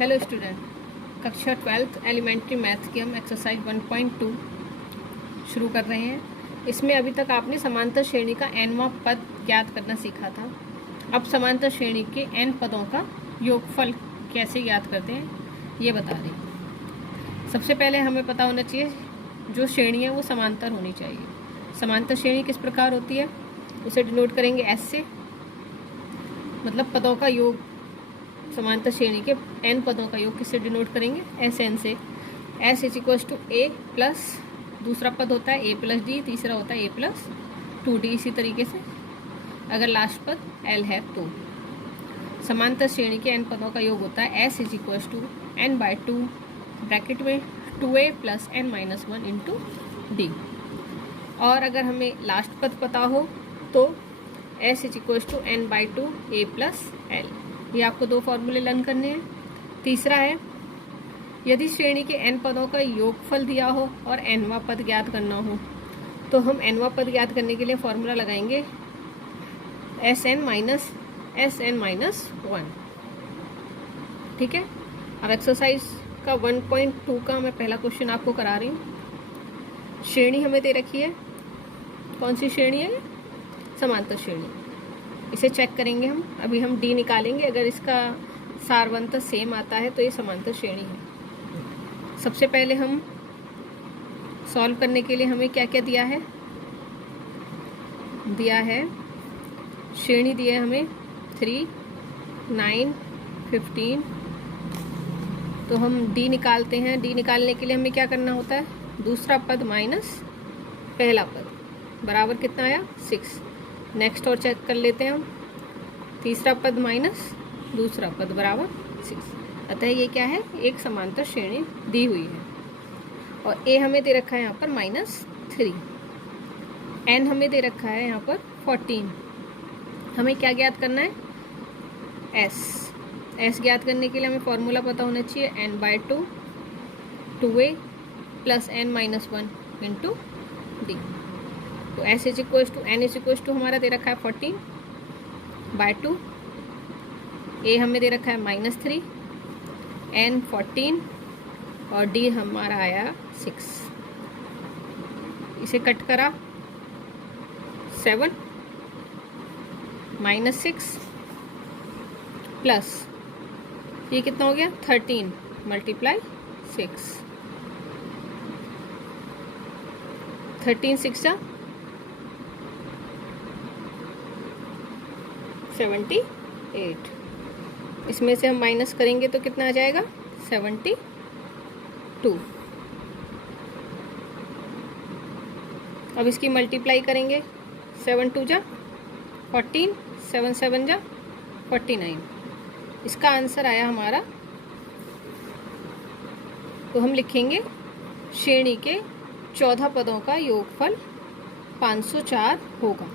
Hello student, कक्षा 12th elementary math की हम एक्सरसाइज 1.2 शुरू कर रहे हैं। इसमें अभी तक आपने समांतर श्रेणी का nवां पद ज्ञात करना सीखा था। अब समांतर श्रेणी के n पदों का योगफल कैसे ज्ञात करते हैं ये बता रहे हैं। सबसे पहले हमें पता होना चाहिए जो श्रेणी है वो समांतर होनी चाहिए। समांतर श्रेणी किस प्रकार होती है उसे डिनोट करेंगे S से, मतलब पदों का योग। समांतर श्रेणी के n पदों का योग किससे डिनोट करेंगे? Sn से। S is equals to a plus दूसरा पद होता है a प्लस डी, तीसरा होता है a प्लस 2d। इसी तरीके से अगर लास्ट पद l है तो समांतर श्रेणी के n पदों का योग होता है S is equals to n/2 bracket में 2a plus n-1 into D. और अगर हमें लास्ट पद पता हो तो S is equals to n/2 a plus l। ये आपको दो फॉर्मूले लर्न करने हैं। तीसरा है यदि श्रेणी के n पदों का योगफल दिया हो और nवां पद ज्ञात करना हो तो हम nवां पद ज्ञात करने के लिए फॉर्मूला लगाएंगे Sn माइनस 1। ठीक है। अब एक्सरसाइज का 1.2 का मैं पहला क्वेश्चन आपको करा रही हूँ। श्रेणी हमें दे रखी है, कौन सी श्रेणी है? समांतर श्रेणी। इसे चेक करेंगे हम। अभी हम डी निकालेंगे, अगर इसका सारवंत सेम आता है तो ये समांतर श्रेणी है। सबसे पहले हम सॉल्व करने के लिए हमें क्या क्या दिया है? दिया है श्रेणी दी है हमें 3, 9, 15। तो हम डी निकालते हैं। डी निकालने के लिए हमें क्या करना होता है? दूसरा पद माइनस पहला पद बराबर कितना आया? 6। नेक्स्ट और चेक कर लेते हैं हम। तीसरा पद माइनस दूसरा पद बराबर 6। अतः ये क्या है? एक समांतर श्रेणी दी हुई है। और a हमें दे रखा है यहाँ पर -3, n हमें दे रखा है यहाँ पर 14। हमें क्या ज्ञात करना है? s ज्ञात करने के लिए हमें फॉर्मूला पता होना चाहिए n/2 2a plus n-1 into D. तो n इज इक्वल्स टू हमारा दे रखा है 14/2, a हमें दे रखा है -3, n 14 और d हमारा आया 6। इसे कट करा 7 -6 प्लस ये कितना हो गया? 13 मल्टीप्लाई 6। 13 6 78। इसमें से हम माइनस करेंगे तो कितना आ जाएगा? 72। अब इसकी मल्टीप्लाई करेंगे। 7 2 जा 14, 7 7 जा 49। इसका आंसर आया हमारा। तो हम लिखेंगे श्रेणी के 14 पदों का योगफल 504 होगा।